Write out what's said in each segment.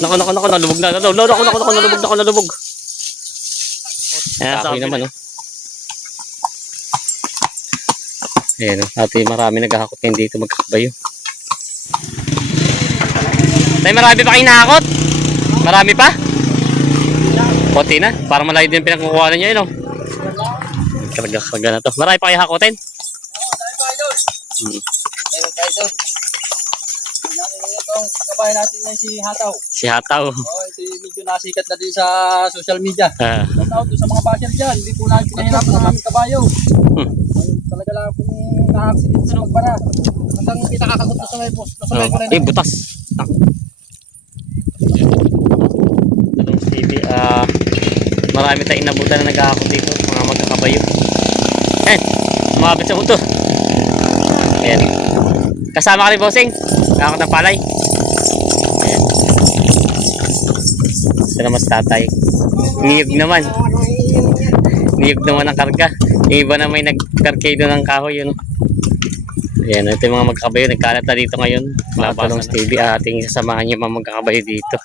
Naku, nalubog na. Nalubog. Ayan, kahoy naman, oh. Ayan, oh. Ate, marami naghahakot ngayon dito magkakabayo. Tay, marami pa kayo nahakot? Marami pa? Konti na. Para malayo din pinagkukuhanan nyo yun, oh. Karga na to. Marami pa kayo hakotin? Oo, dahil pa idol. Dahil pa idol. Itong kabahay natin na si Hataw. Si Hataw. Oo, ito medyo nasikat na din sa social media. Hataw sa mga basher dyan. Hindi po namin pinahirapan ng aming kabayo. Talaga lang kung na-accident sa magbara. Hanggang pinakakagot na sa may post. Ay, butas. Talong TV. Marami tayong inabutan na nag-aakot dito. Mga magkakabayo. Ayan. Sumabit sa uto. Ayan. Kasama ka rin, bossing. Nakakot ng palay. Ayan. Ito naman si tatay. Niyog naman. Niyog naman ang karga. Yung iba na may nagkarkado ng kahoy yun. Ayan. Ito yung mga magkakabayo. Nagkalat na dito ngayon. Talong TV. Ating sasamahan yung mga magkakabayo dito.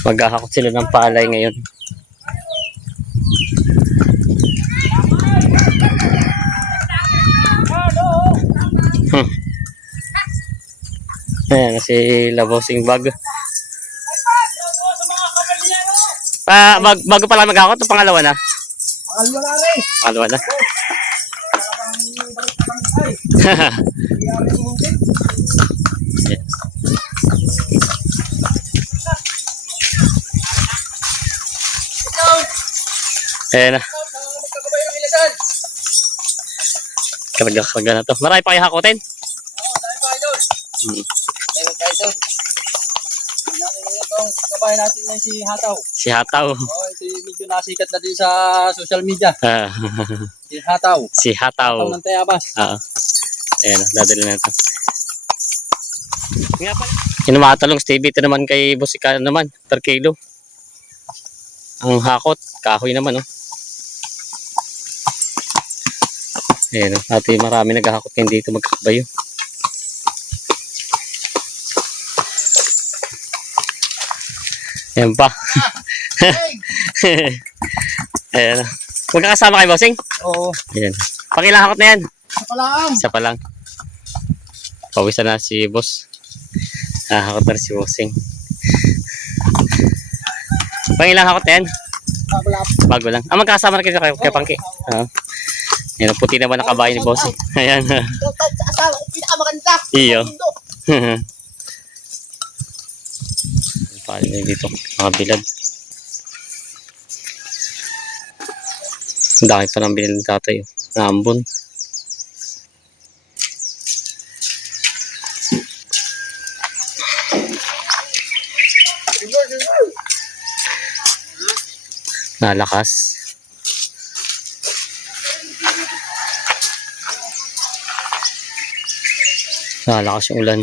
Maghahakot sila ng palay ngayon. Ayan, si Labosing Bag. Bago pala maghakot, ito pangalawa na. Pangalawa na. Ayan na. Karga na to. Marami pa kayo hakotin? Oo, dahil pa idol. Dahil pa idol. Itong kabahay natin na si Hataw. Si Hataw. Oo, ito medyo nasikat na din sa social media. Si Hataw. Si Hataw. Hataw ng Tayabas. Ayan, dadali na ito. Nga pala. Yung mga talong Stevie, ito naman kay Busika naman, per kilo. Ang hakot, kahoy naman, oh. Ayan, oh. Ate, marami naghahakot ngayon dito magkakabayo. Ayan pa. Ayan. Magkakasama kayo, bossing? Oo. Ayan. Pakilang hakot na yan? Isa pa lang. Pawisan na si boss. Hakot na rin si bossing. Pakilang hakot na yan? Bago lang. Magkakasama na kayo kay Pangki. Ayan, puti naman ang kabayo ni bossing. Ayan. Pinakamaganda. Iyo. Paano na dito? Mga bilad. Ang dami pa ng bilad ng tatay. Naambon. Nalakas. Nalakas yung ulan.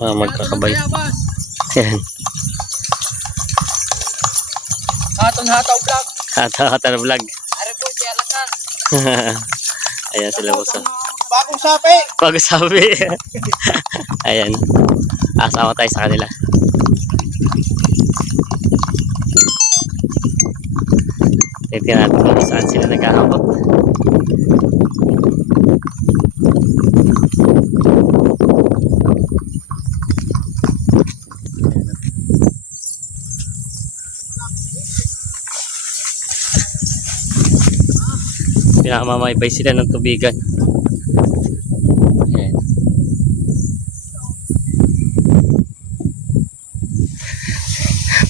Magkakabay. Ayan. Hataw vlog. Hataw vlog. Ari po, diyan ka. Ayan sila boss. Bagong sapi. Bagong sapi. Ayan. Asama tayo sa kanila. Tingnan natin kung saan sila naghahakot. Pinakamaybay sila ng tubigan. Ayan.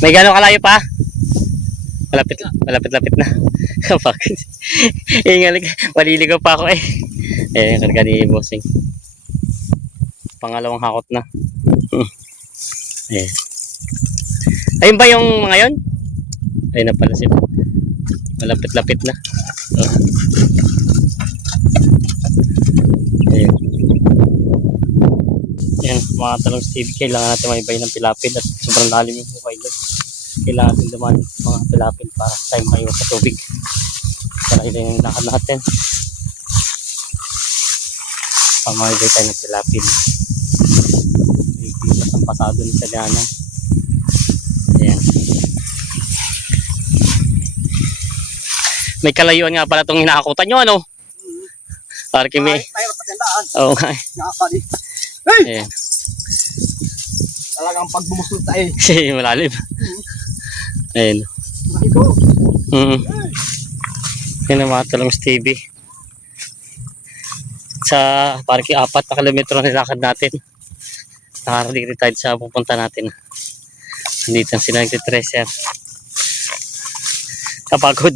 May gano'ng kalayo pa? Malapit na. Bakit? Maliligaw pa ako eh. Ayan, karga ni bossing. Pangalawang hakot na. Ayan. Ayun ba yung mga yun? Ayun na pala sila. Malapit na. Ayan. Ayan, mga talong Stevie, kailangan natin maibay ng pilapil at sobrang lalim yung hukay doon. Kailangan natin dumanin sa mga pilapil para tayo makaiwas sa tubig. Para ito yung lakad natin. Pamaibay tayo ng pilapil. pasado na sa daanan. Ayan. May kalayuan nga pala itong hinakakutan nyo, ano? Parang may... Tayo patendaan. Oo nga. Nakakali. Hey! Ayan. Talagang pagbumusot tayo. Malalim. Ayan. Ito. Yan ang mga talong Stevie. Sa parang 4 na kilometro na nilakad natin. Nakarating rin tayo sa pupunta natin. Dito ang sila nagtitreasure. Kapagod.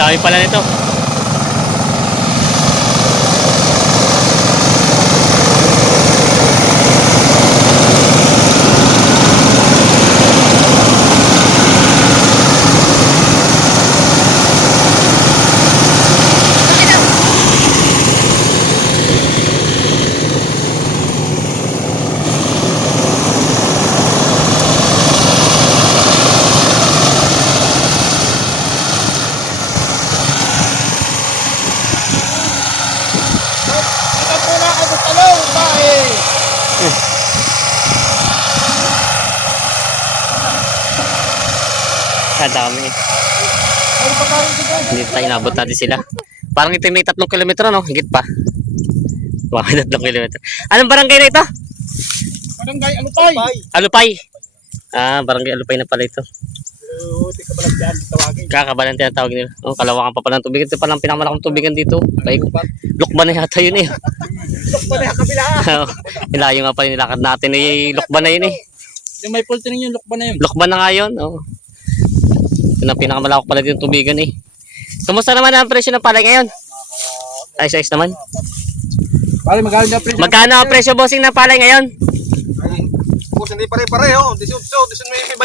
Dami pala nito. Ito po na ako sa talong, bae. Dami. Ano pa karon dito? Hindi tayo inabot natin sila. Parang ito may 3 kilometro, no? Higit pa. Mga 3 kilometro. Anong barangay na ito? Barangay Alupay. Alupay. Barangay Alupay na pala ito. Hindi ka pala dyan tawagin. Kakabalan tinatawag nila. Oh, kalawakan pa pala ng tubig. Ito palang pinakamalaking tubigan dito. Lukban na yata yun eh. Lukban na yung kabila. Ilayo nga pala yung nilakad natin eh. Lukban na yun eh. Yung may pultining yung lukban na yun. Lukban na nga yun. Oh. Ito na pinakamalawak pala dito yung tubigan eh. Kumusta naman ang presyo ng palay ngayon? Ayos naman. Pare, magkano na presyo? Magkano ang presyo bossing ng palay ngayon? Boss, hindi pare-pareho. 18, 19,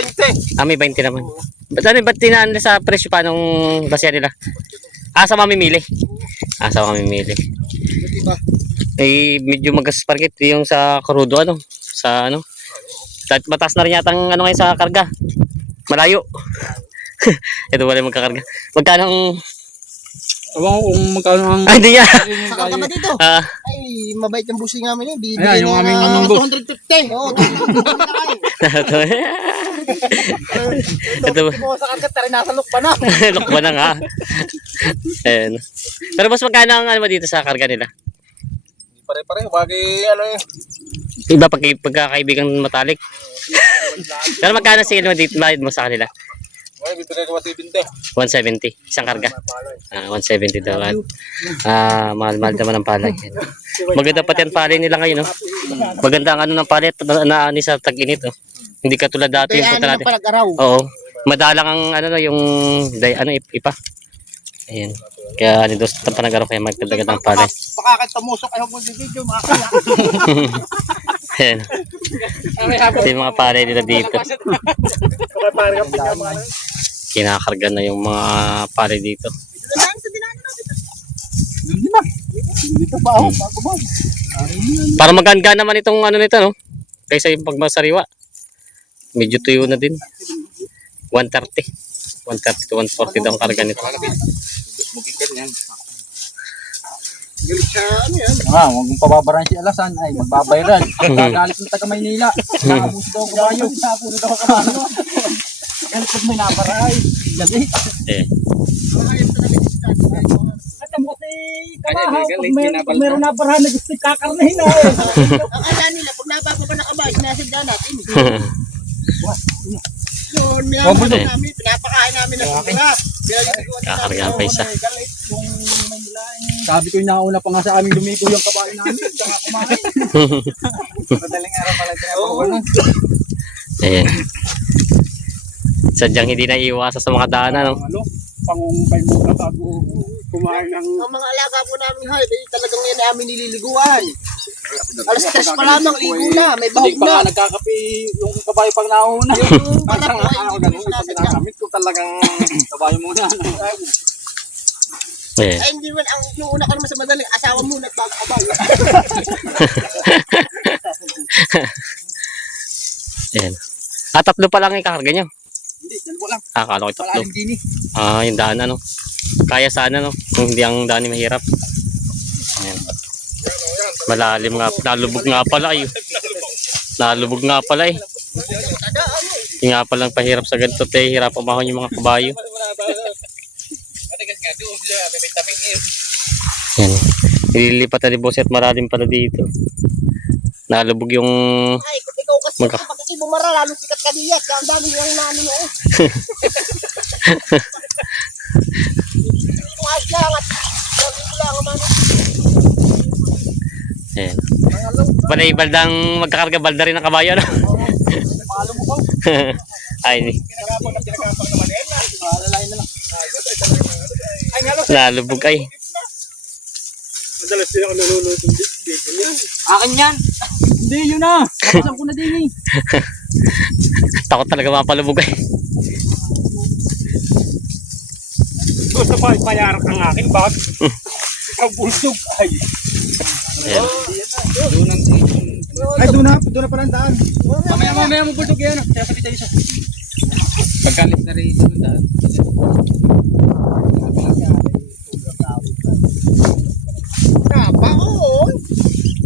20. May 20 naman. Ba't tinaan nila sa presyo pa nung basya nila? Sa mamimili. Sa mamimili. Eh, medyo magas parkit yung sa Crudo ano. Sa ano. Mataas na rin yata ang ano ngayon sa karga. Malayo. Ito wala magkakarga. Magkano ang... Ewan ko kung magkano ang... Hindi yan. Saka ka ba dito? Ay, mabait yung busing namin eh. Ayan, yung aming boss. 250. Oo, Ito. sa karga, tari nasa lukban na. Lukban na nga. Ayan. Pero mas magkano ang ano dito sa karga nila? Hindi pare-pareho. Bagay ano eh. Iba pagkakaibigan matalik. Pero magkano sige naman dito bayad mo sa kanila? Ay, bibigay ko 70. 170. Isang karga. 170 daw. Mahal-mahal naman ang palay. Maganda pati ang palay nila ngayon. No? Maganda ang ano ng palay na ani sa tag-init. Oh. Hindi katulad dati yung punta natin. Oo. Madalang ang ano yung ipa. Ayan. Kaya dito sa panagaraw kaya magdagdag ng palay. Pakakit tumusok ayaw mo video makakaya. Ayan. Ito yung mga palay nila dito. Kinakarga na yung mga palay dito. Dito pa ako, bago ba? Para maganda naman itong ano nito, no? Kaysa yung pagmasariwa. Medyo tuyo na din. 130. 130 to 140 daw ang karga nito. Huwag mong pababaran si Alasan ay magbabayran. Galit ng taga Maynila. Nakapuso daw ang kabayo. Nakapuso daw ang kabayo. Galit pag may naparay. Gabi. Eh. At mo kasi kabahaw. Pag meron naparahan na gusto kakarnihin na eh. Akala nila, pag napapaba na kabayo, sinasadya natin. Yun, namin, pinapakain namin ng pagkira. Kakarga pa isa. Sabi ko yung nauna pa nga sa aming lumigo yung kabayo namin. Saka kumain. Madaling araw pala tinapagawa. Ayan. Sadyang hindi na iwasan sa mga daanan, no? Pangumpay muna bago kumain ng... Ang mga alaga po namin hay, talagang yan namin nililiguan. Alas 3 pa lamang, ligo na, may bahog Hindi pa na. nga nagkakapi yung kabayo pag nauna. Yung Parang anak ko ay ako hindi ganun, mo pag ginagamit ko talagang kabayo muna. Ayan. Ay hindi man, yung una ka naman sa madaling, asawa muna at bago kabayo. Ayan. Tatlo pa lang ikakarga nyo. Hindi, dalawa lang. Akala ko tatlo. Malalim din eh. Yung daan ano. Kaya sana no. Kung hindi ang daan mahirap. Ayan. Malalim nga. Nalubog nga pala eh. Nalubog nga pala eh. Hindi nga palang pahirap sa ganito. Hirap pamahon yung mga kabayo. Yan. Nililipat na ni Boss at malalim pala dito. Nalubog yung Ay, ikaw kasi pakikibumara, lalo sikat ka diyan. Kaya ang dami yung nanonood. Yung ayos lang at sabi ko lang naman. ayan. Panay baldang magkakarga balda rin ng kabayo no? Palo mo ko. Ay, Pinagapang naman yan. Lalayin na lang. Ay, nga lang. nalubog ay. Madalas din ako nanonood ng video niyan. Akin yan. Hindi, yun na. Nakasan ko na din eh. Takot talaga mapalubog ay. Basta pa payarak ang aking bag. Ang bulsog ay. Ayan. Ay, doon na pala ang daan. Mamaya mo bulsog yan. Kaya pati tayo siya. Pagkalis na rin yung daan. Nabaon.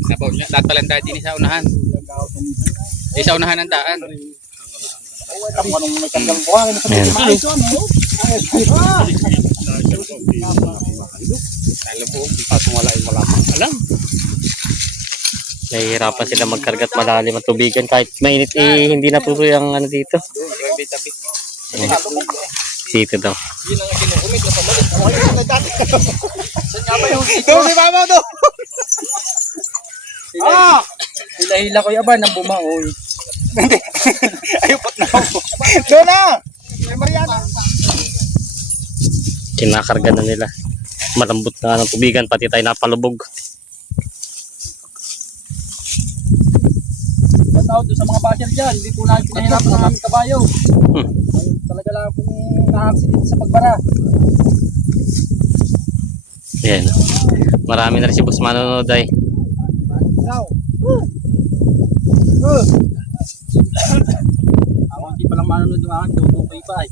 Nabaw niya. Lahat pala ang daan din sa unahan. Sa unahan ang daan. Anong may kandang buhangin sa Ayan. maayos yun. Talabog. Pasong wala pang alam. Nahihirapan sila magkargat malalim ang tubigan kahit mainit eh hindi natuloy ang ano dito. Ayan. Dito daw. Yun ang kinukumit na pamalit. Ako yung may dati. Saan nga ba yung ito? Si mama doon! Hila-hila ko yaban ng bumaoy. Hindi. Ayupot na ako. Doon na! May Mariana. Kinakarga na nila. Malambot na ng tubigan pati tayo napalubog. Basta doon sa mga basher dyan, hindi po namin pinahirapan ng aming kabayo. Talaga lang pong na-accident sa pagbara. Ayan. Marami na rin si Boss manonood ay. Ikaw. Ako hindi palang manonood yung akin, tutukay pa eh.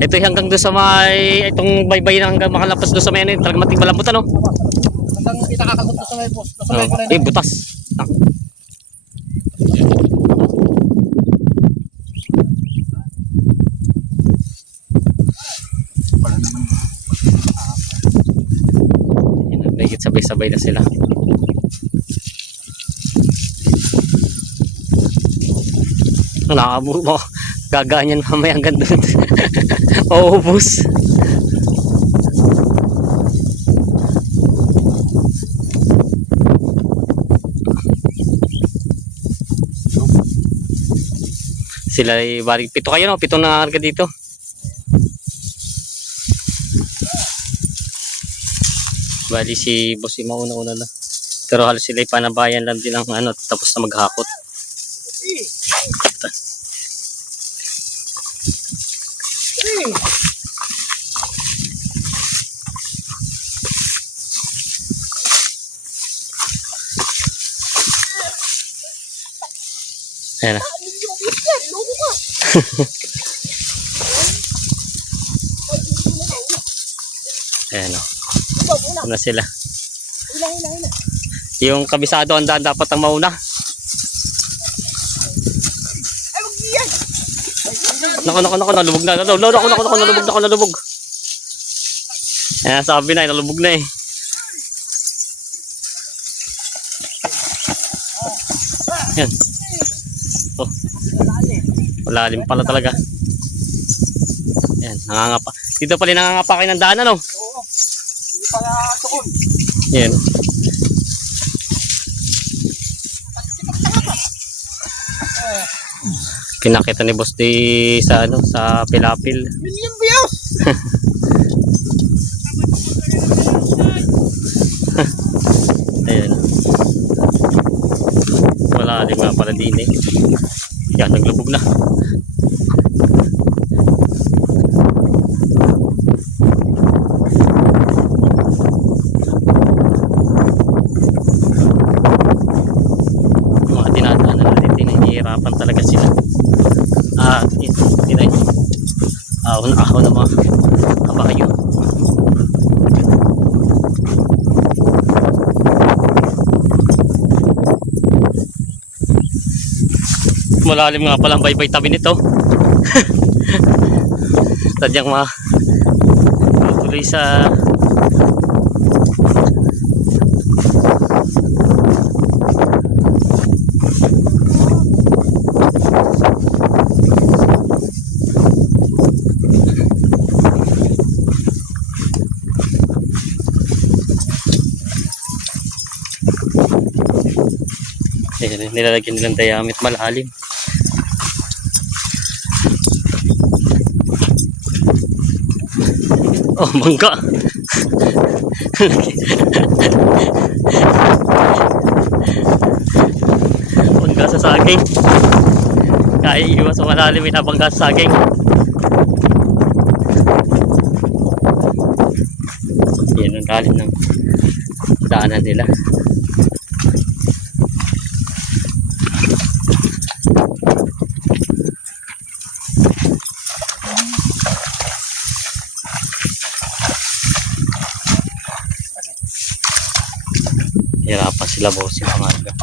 Ito hanggang doon sa may itong baybay na hanggang makalapas doon sa may ano, talagang mating malambot ano. Hanggang pinakakagot na sa may boss. Nasa may Oh. pa rin. Eh butas. Ayan, medyo sabay-sabay na sila. Nakaburo mo. Gagaan yan mamaya hanggang doon. Maubos. Sila ay balik pito kayo no? Pito na karga dito. Bali si boss yung mauna-una na. Pero halos sila ay panabayan lang din ang ano tapos na maghakot. Ayan na. Loko ka. Ayan na. Una. Una sila. Hila. Yung kabisado ang daan dapat ang mauna. Ay, wag yan. Naku, nalubog na. Nalubog. Ayan, sabi na, nalubog na eh. Ayan. Oh. Malalim pala talaga. Ayan, nangangapa. Dito pala nangangapa kayo ng daan, ano? Oo. Hindi pala tukon. Ayan. Pinakita ni Boss di sa ano sa Pilapil. Million views. Ayan. Wala din nga pala din eh. Yan, naglubog na. Ahon ng mga kabayo. Malalim nga palang baybay tabi nito. Sadyang tuloy sa nilalagyan nilang dayamit malalim. Oh, bangka. Bangka sa saging. Kaya iwas sa malalim, bangka sa saging. Yan ang lalim ng daanan nila. Hirapan sila bossing umaga.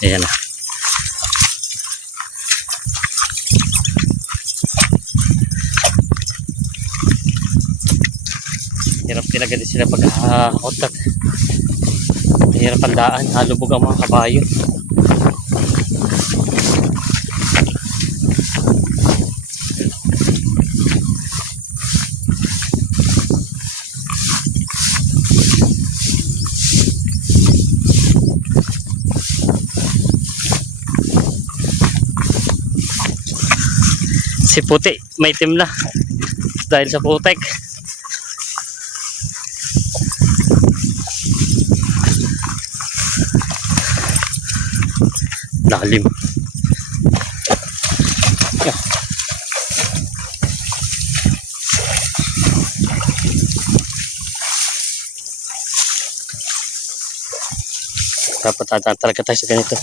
Ayan na. Hirap talaga din sila pag-otak. Hirap ang daan. Halubog ang mga kabayo. Si puti, may itim na dahil sa putek. Lalim. Yeah. Dapat talaga tayo sa ganito.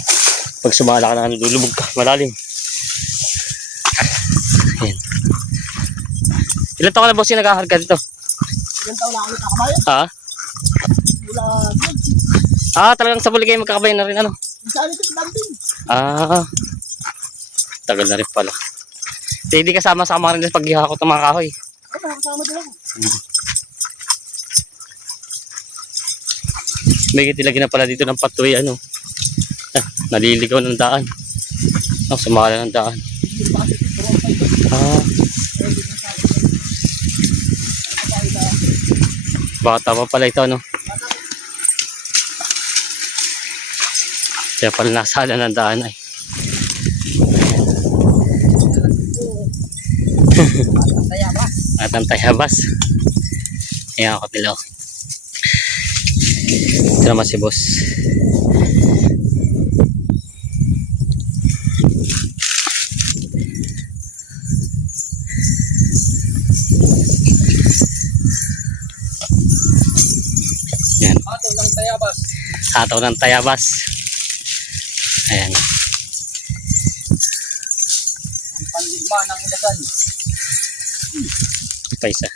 Pag sumala ka na, lulubog ka, malalim. Ayan. Ilan taon ka na boss yung nagkakarga dito? Ilang taon na ako nagkakabayan? Ha? Mula Talagang sa Buligay magkakabayan na rin ano? saan ito sa Lambing? Tagal na rin pala. Hindi kasama sa kamarin sa paghihakot ng mga kahoy. Nakakasama din ako. May itilagin na pala dito ng patuloy ano. Naliligaw ng daan. Sumala ng daan. Bata pa pala ito ano. Kaya pala nasala ng daan ay. At ang tayabas. Ayan ako dilaw. Ito naman si boss. Yan. Hataw ng tayabas. Hataw ng tayabas. Ayan. Ang pandigma ng Ilasan. Pa isa.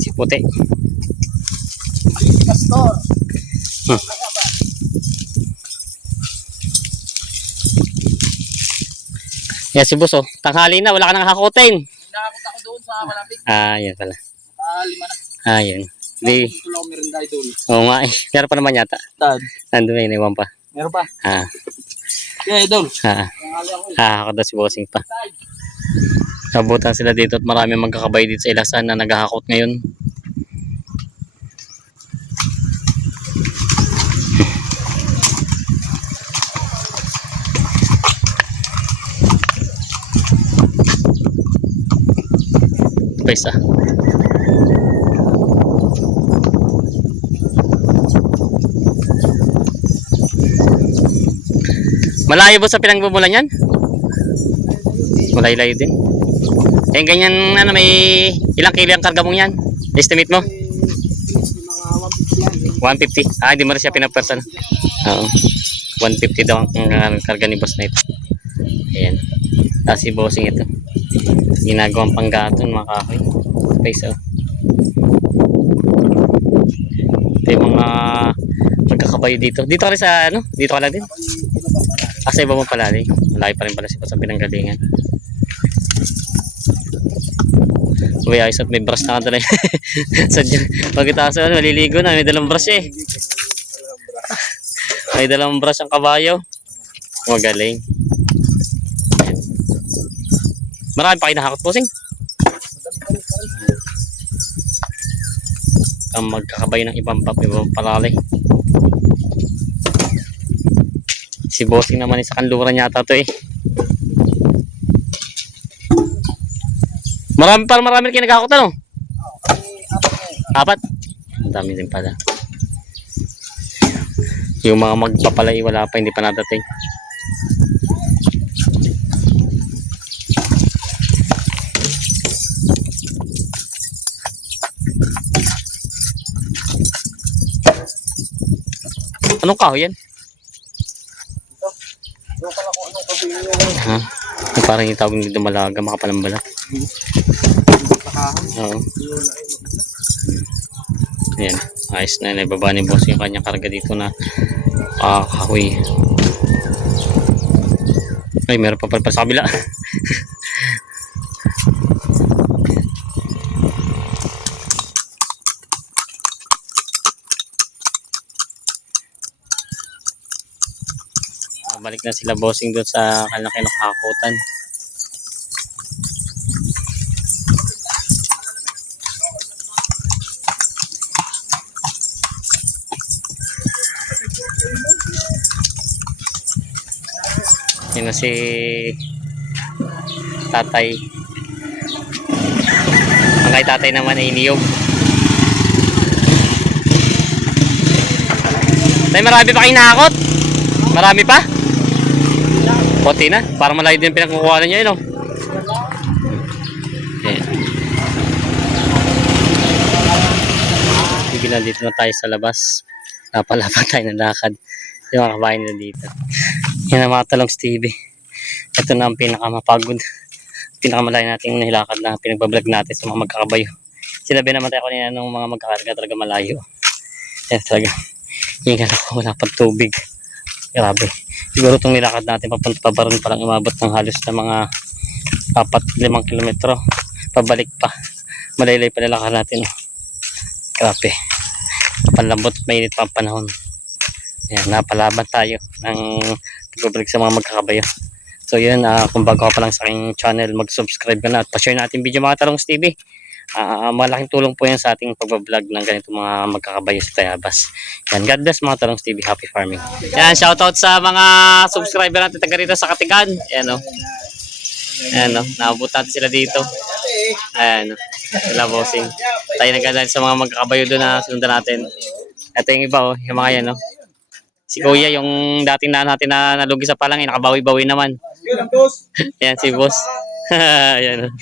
Si puti. Pastor. Yan si boss oh. Tanghali na, wala ka nang hakutin. Nakakot ako doon sa malapit. Yan pala. 5 na. Yan. Di. Tulong meron tayo doon. Oo nga eh. Meron pa naman yata. Tad. Nandun na iniwan pa. Meron pa. Ah. Okay, doon. Tanghali ako daw si bossing pa. Nabutan sila dito at marami magkakabay dito sa Ilasan na naghahakot ngayon. Pa isa. Malayo ba sa pinagbubulan yan? Malayo-layo din. Eh ganyan ano, may ilang kilo ang karga mong yan? Estimate mo? Mga 150 yan. 150. Hindi mo rin siya pinapersan. Oo. 150 daw ang karga ni boss na ito. Ayan. Tapos si bossing ito. Ginagawang panggaton mga kahoy. Space oh. Ito yung mga magkakabayo dito. Dito ka rin sa ano? Dito ka lang din? Sa iba mo pala rin. Malaki pa rin pala si boss ang pinanggalingan. Uy, ayos at may brush na ka doon. Pagkitaas naman, maliligo na. May dalang brush eh. May dalang brush ang kabayo. Magaling. Marami pa kayo nakakot posing. Ang magkakabayo ng ibang palali. Si bossing naman sa kanluran yata to eh. Marami kayo nagkakot ano? Apat? Ang dami din pala. Yung mga magpapalay wala pa, hindi pa nadating. Anong kahoy yan? Ha? Parang yung tawag nito malaga, makapalambala. Oo. Ayan, ayos na. Ibaba ni boss yung kanyang karga dito na kahoy. Ay, meron pa pala sa kabila. Balik na sila bossing doon sa kanilang kinakakutan. Yun na si tatay. Ang kay tatay naman ay niyog. Tay, marami pa kayo nakakot? Marami pa? Konti na? Para malayo din pinagkukuhanan nyo yun, no? Ayan. Sige na, dito na tayo sa labas. Napalaban tayo ng lakad. Yung mga kabayan na dito. Yan ang mga talong Stevie. Ito na ang pinakamapagod. Pinakamalayo natin nilakad na pinagbablog natin sa mga magkakabayo. Sinabi naman tayo kanina ng mga magkakarga talaga malayo. Yan talaga. Hingal ako, wala pang tubig. Grabe. Siguro itong nilakad natin papunta pa baron palang umabot ng halos na mga 4-5 kilometro. Pabalik pa. Malaylay pa nilakad natin. Grabe. Panlambot at mainit pa ang panahon. Ayan, napalaban tayo ng pagbabalik sa mga magkakabayo. So yun, kung bago ka pa lang sa aking channel, mag-subscribe ka na at pa-share natin video mga Talong Stevie. Malaking tulong po yan sa ating pagbablog ng ganito mga magkakabayo sa Tayabas. Yan, God bless mga Talong Stevie, happy farming. Yan, shoutout sa mga subscriber natin taga rito sa Katigan. Yan o. Ayan o, naabot natin sila dito. Ayan o, sila bossing. Tayo nagkadaan sa mga magkakabayo doon na sundan natin. Ito yung iba o, yung mga yan o. Si Kuya, yung dating na natin na nalugi sa palangin, nakabawi-bawi naman. Yan si boss. Ayan o.